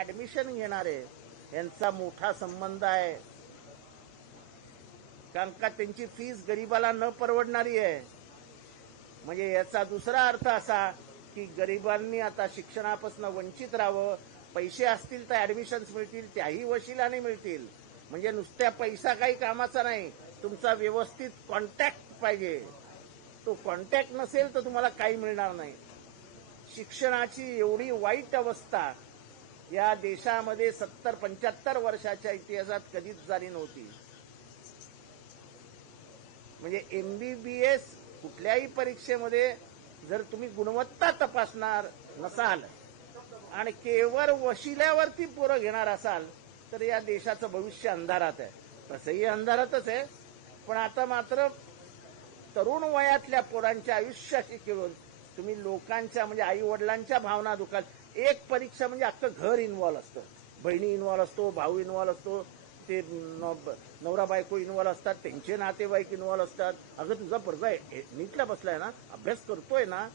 Admission घेणारे यांचा मोठा संबंध आहे, कारण का त्यांची फीस गरिबाला न परवडणारी आहे. म्हणजे याचा दुसरा अर्थ असा की गरिबांनी आता शिक्षणापासून वंचित राहावं. पैसे असतील तर ऍडमिशन्स मिळतील, त्याही वशिलाने मिळतील. म्हणजे नुसत्या पैसा काही कामाचा नाही, तुमचा व्यवस्थित कॉन्टॅक्ट पाहिजे. तो कॉन्टॅक्ट नसेल तर तुम्हाला काही मिळणार नाही. शिक्षणाची एवढी वाईट अवस्था या देशामध्ये 70-75 वर्षाच्या इतिहासात कधीच झाली नव्हती. म्हणजे एमबीबीएस कुठल्याही परीक्षेमध्ये जर तुम्ही गुणवत्ता तपासणार नसाल आणि केवळ वशिल्यावरती पोरं घेणार असाल तर या देशाचं भविष्य अंधारात आहे. तसंही अंधारातच आहे, पण आता मात्र तरुण वयातल्या पोरांच्या आयुष्याशी खेळून तुम्ही लोकांच्या म्हणजे आई वडिलांच्या भावना दुखाल. एक परीक्षा म्हणजे अख्खं घर इन्व्हॉल्व असतं, बहिणी इन्व्हॉल्व असतो, भाऊ इन्व्हॉल्व असतो, ते नवरा बायको इन्व्हॉल्व असतात, त्यांचे नातेवाईक इन्व्हॉल्व असतात. अगं तुझा पोरगा नीटला बसलाय ना, अभ्यास करतोय ना,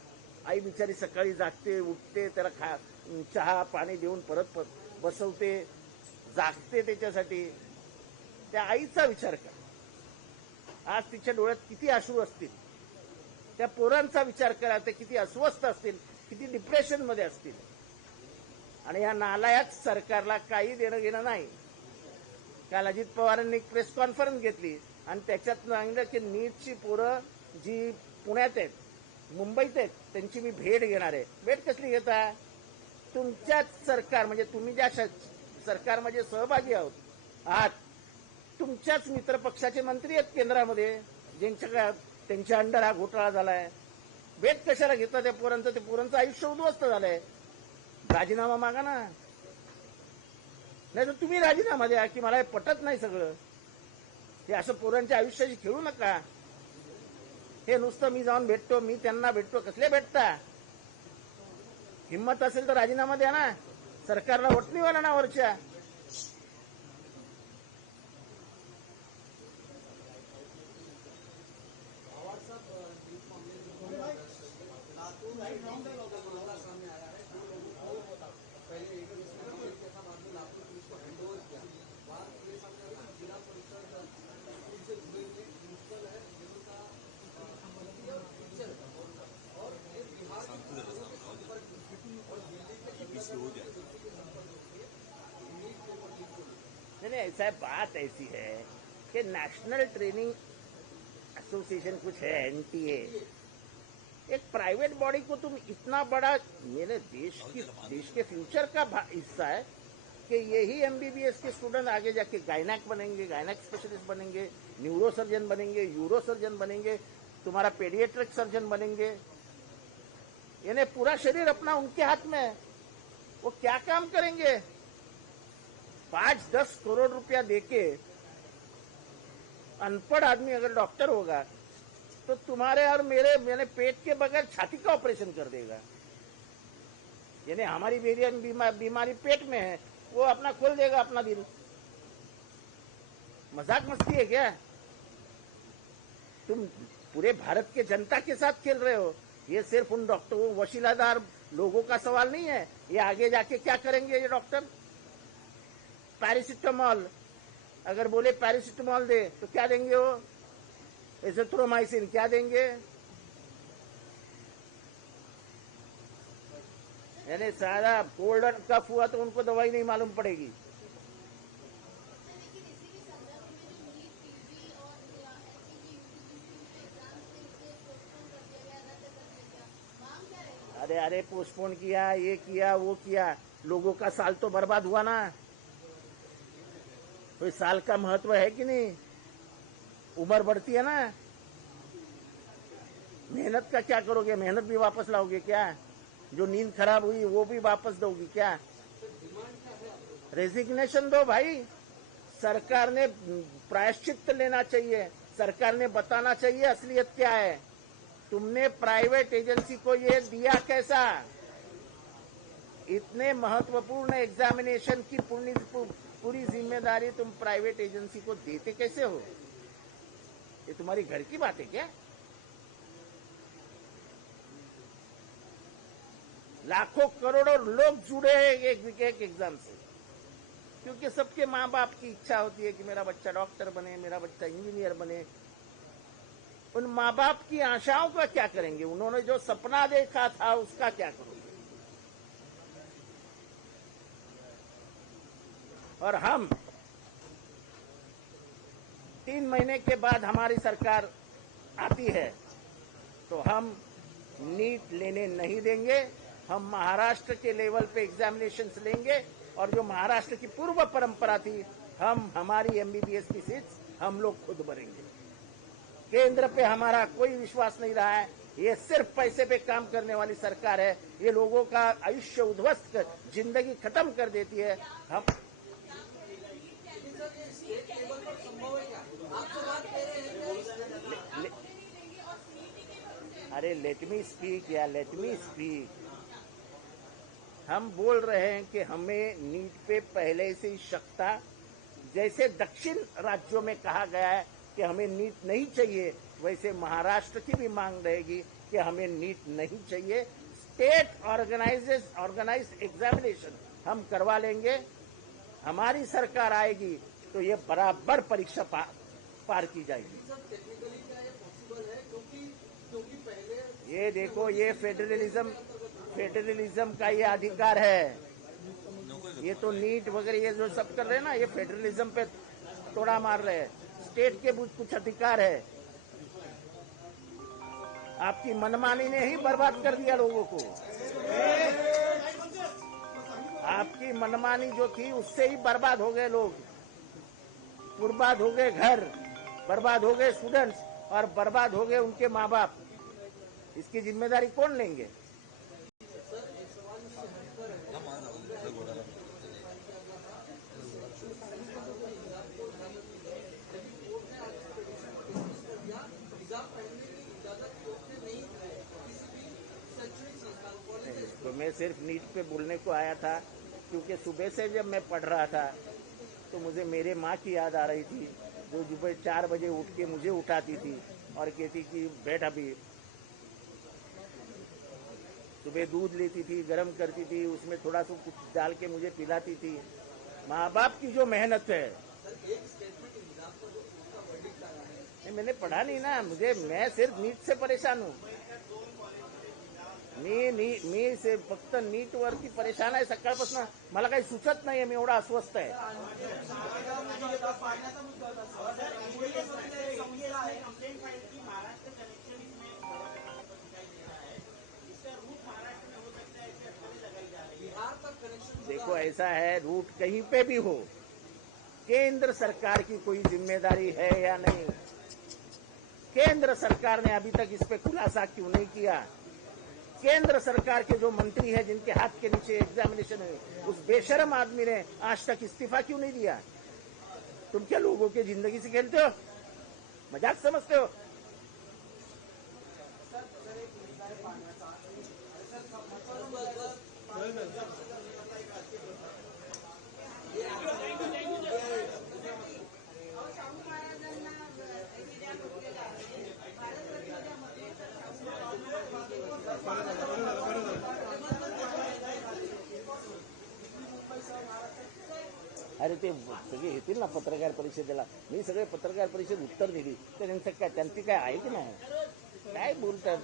आई बिचारी सकाळी जागते, उठते, त्याला चहा पाणी देऊन परत बसवते, जागते त्याच्यासाठी. त्या आईचा विचार कर, आज तिच्या डोळ्यात किती अश्रू असतील. त्या पोरांचा विचार करा, ते किती अस्वस्थ असतील, किती डिप्रेशन मध्ये असतील. आणि या नालायक सरकारला काही देणं घेणं नाही. काल अजित पवारांनी एक प्रेस कॉन्फरन्स घेतली आणि त्याच्यात सांगितलं की नीटची पोरं जी पुण्यात आहेत, मुंबईत आहेत, त्यांची मी भेट घेणार आहे. भेट कसली घेता? तुमच्याच सरकार म्हणजे तुम्ही ज्या सरकारमध्ये सहभागी आहात, तुमच्याच मित्रपक्षाचे मंत्री आहेत केंद्रामध्ये, त्यांच्या अंडर हा घोटाळा झालाय. भेट कशाला घेता त्या पोरांचं? ते पोरांचं आयुष्य उद्ध्वस्त झालंय. राजीनामा मागा ना, नाही तर तुम्ही राजीनामा द्या की मला हे पटत नाही सगळं. हे असं पोरांच्या आयुष्याशी खेळू नका. हे नुसतं मी जाऊन भेटतो, मी त्यांना भेटतो, कसले भेटता? हिंमत असेल तर राजीनामा द्या ना, सरकारला वोट नाही वाला ना वरच्या. नहीं, साहब बात ऐसी है कि नेशनल ट्रेनिंग एसोसिएशन कुछ है, एनटीए, एक प्राइवेट बॉडी को तुम इतना बड़ा, मेरे देश के फ्यूचर का हिस्सा है कि यही एमबीबीएस के स्टूडेंट आगे जाके गायनेक बनेंगे, गायनेक स्पेशलिस्ट बनेंगे, न्यूरो सर्जन बनेंगे, यूरो सर्जन बनेंगे, तुम्हारा पेडियाट्रिक सर्जन बनेंगे. यानी पूरा शरीर अपना उनके हाथ में है. वो क्या काम करेंगे? 5-10 करोड़ रुपया देके अनपढ़ आदमी अगर डॉक्टर होगा तो तुम्हारे और मेरे पेट के बगैर छाती का ऑपरेशन कर देगा. यानी हमारी बीमारी पेट में है, वो अपना खोल देगा अपना दिल. मजाक मस्ती है क्या? तुम पूरे भारत के जनता के साथ खेल रहे हो. ये सिर्फ उन डॉक्टरों वशीलादार लोगों का सवाल नहीं है. ये आगे जाके क्या करेंगे ये डॉक्टर? पैरासिटामॉल अगर बोले पैरासिटामॉल दे तो क्या देंगे वो? एजिथ्रोमाइसिन क्या देंगे? यानी सारा कोल्ड कफ हुआ तो उनको दवाई नहीं मालूम पड़ेगी. अरे पोस्टपोन किया, ये किया, वो किया, लोगों का साल तो बर्बाद हुआ ना. कोई साल का महत्व है कि नहीं? उम्र बढ़ती है ना. मेहनत का क्या करोगे? मेहनत भी वापस लाओगे क्या? जो नींद खराब हुई वो भी वापस दोगी क्या? रेजिग्नेशन दो भाई. सरकार ने प्रायश्चित लेना चाहिए, सरकार ने बताना चाहिए असलियत क्या है. तुमने प्राइवेट एजेंसी को ये दिया कैसा? इतने महत्वपूर्ण एग्जामिनेशन की पूरी जिम्मेदारी तुम प्राइवेट एजेंसी को देते कैसे हो? ये तुम्हारी घर की बात है क्या? लाखों करोड़ों लोग जुड़े हैं एक एग्जाम से, क्योंकि सबके माँ बाप की इच्छा होती है कि मेरा बच्चा डॉक्टर बने, मेरा बच्चा इंजीनियर बने। उन माँ बाप की आशाओं का क्या करेंगे? उन्होंने जो सपना देखा था उसका क्या करोगे? और हम 3 महीने के बाद हमारी सरकार आती है तो हम नीट लेने नहीं देंगे। हम महाराष्ट्र के लेवल पे एग्जामिनेशंस लेंगे और जो महाराष्ट्र की पूर्व परंपरा थी, हम हमारी एमबीबीएस की सीट्स हम लोग खुद भरेंगे। केंद्र पे हमारा कोई विश्वास नहीं रहा है। ये सिर्फ पैसे पे काम करने वाली सरकार है। ये लोगों का आयुष्य उद्ध्वस्त कर, जिंदगी खत्म कर देती है। हम अरे लेट मी स्पीक या लेट मी स्पीक। हम बोल रहे हैं कि हमें नीट पे पहले से ही शक था। जैसे दक्षिण राज्यों में कहा गया है कि हमें नीट नहीं चाहिए, वैसे महाराष्ट्र की भी मांग रहेगी कि हमें नीट नहीं चाहिए। स्टेट ऑर्गेनाइज्ड एग्जामिनेशन हम करवा लेंगे। हमारी सरकार आएगी तो ये बराबर परीक्षा पार की जाएगी। ये देखो, ये फेडरलिज्म का ये अधिकार है। ये तो नीट वगैरह ये जो सब कर रहे हैं ना, ये फेडरलिज्म पे तोड़ा मार रहे हैं। स्टेट के कुछ अधिकार है। आपकी मनमानी ने ही बर्बाद कर दिया लोगों को। आपकी मनमानी जो थी उससे ही बर्बाद हो गए लोग, बर्बाद हो गए घर, बर्बाद हो गए स्टूडेंट्स और बर्बाद हो गए उनके माँ बाप। इसकी जिम्मेदारी कौन लेंगे? तो मैं सिर्फ नीट पे बोलने को आया था, क्योंकि सुबह से जब मैं पढ़ रहा था तो मुझे मेरे माँ की याद आ रही थी, जो सुबह 4 बजे उठ के मुझे उठाती थी और कहती कि बैठ, अभी सुबह दूध लेती थी, गर्म करती थी, उसमें थोड़ा सा कुछ डाल के मुझे पिलाती थी। माँ बाप की जो मेहनत है। मैंने पढ़ा नहीं ना, मैं सिर्फ नीट से परेशान हूँ। मी से फक्त नीटवरती परेशान आहे। सकाळपासून मला काही सुचत नाहीये, मी एवढा अस्वस्थ आहे। देखो, ऐसा है, रूट कहीं पे भी हो, केंद्र सरकार की कोई जिम्मेदारी है या नहीं? केंद्र सरकार ने अभी तक इस पे खुलासा क्यों नहीं किया? केंद्र सरकार के जो मंत्री हैं, जिनके हाथ के नीचे एग्जामिनेशन है, उस बेशरम आदमी ने आज तक इस्तीफा क्यों नहीं दिया? तुम क्या लोगों की जिंदगी से खेलते हो? मजाक समझते हो? अरे ते सगळे येतील ना पत्रकार परिषदेला, मी सगळे पत्रकार परिषद उत्तर दिली, तर त्यांचं काय, त्यांची काय आहे की नाही? काय बोलतात?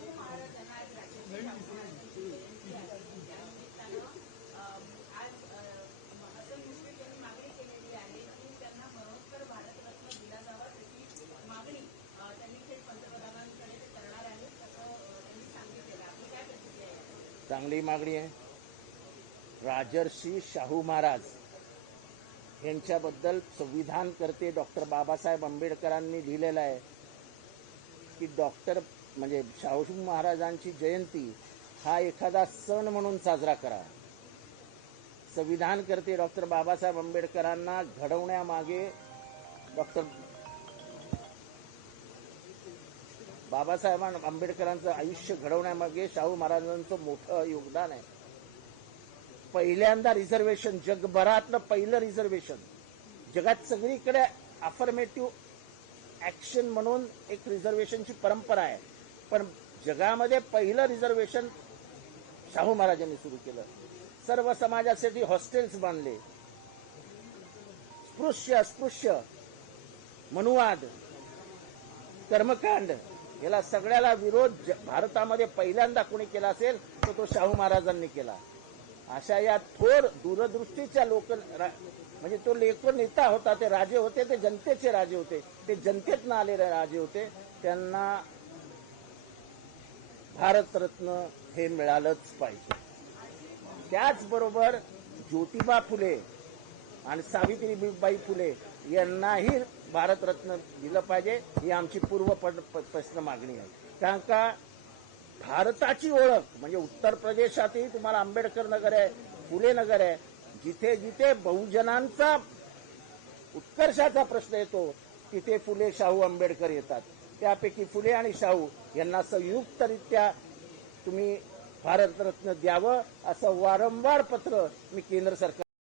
चांगली मागणी आहे। राजर्षी शाहू महाराज यांच्याबद्दल संविधानकर्ते डॉक्टर बाबासाहेब आंबेडकरांनी लिहिलेलं आहे की डॉक्टर म्हणजे शाहू महाराजांची जयंती हा एखादा सण म्हणून साजरा करा। संविधानकर्ते डॉक्टर बाबासाहेब आंबेडकरांना घडवण्यामागे डॉक्टर बाबासाहेब आंबेडकरांचं आयुष्य घडवण्यामागे शाहू महाराजांचं मोठं योगदान आहे। पहिल्यांदा रिझर्वेशन, जगभरातलं पहिलं रिझर्वेशन, जगात सगळीकडे अफर्मेटिव्ह ऍक्शन म्हणून एक रिझर्वेशनची परंपरा आहे, पण जगामध्ये पहिलं रिझर्वेशन शाहू महाराजांनी सुरू केलं. सर्व समाजासाठी हॉस्टेल्स बांधले. स्पृश्य अस्पृश्य, मनुवाद, कर्मकांड याला सगळ्याला विरोध भारतामध्ये पहिल्यांदा कोणी केला असेल तर तो शाहू महाराजांनी केला. अशा या थोर दूरदृष्टीच्या लोक म्हणजे तो नेता होता, ते राजे होते, ते जनतेचे राजे होते, ते जनतेतनं आलेले राजे होते. त्यांना भारतरत्न हे मिळालंच पाहिजे. त्याचबरोबर ज्योतिबा फुले आणि सावित्रीबाई फुले यांनाही भारतरत्न दिलं पाहिजे, ही आमची पूर्वप्रश्न मागणी आहे. कारण का भारताची ओळख म्हणजे उत्तर प्रदेशातही तुम्हाला आंबेडकर नगर आहे, फुले नगर आहे, जिथे जिथे बहुजनांचा उत्कर्षाचा प्रश्न येतो तिथे फुले, शाहू, आंबेडकर येतात. त्यापैकी फुले आणि शाहू यांना संयुक्तरित्या तुम्ही भारतरत्न द्यावं असं वारंवार पत्र मी केंद्र सरकार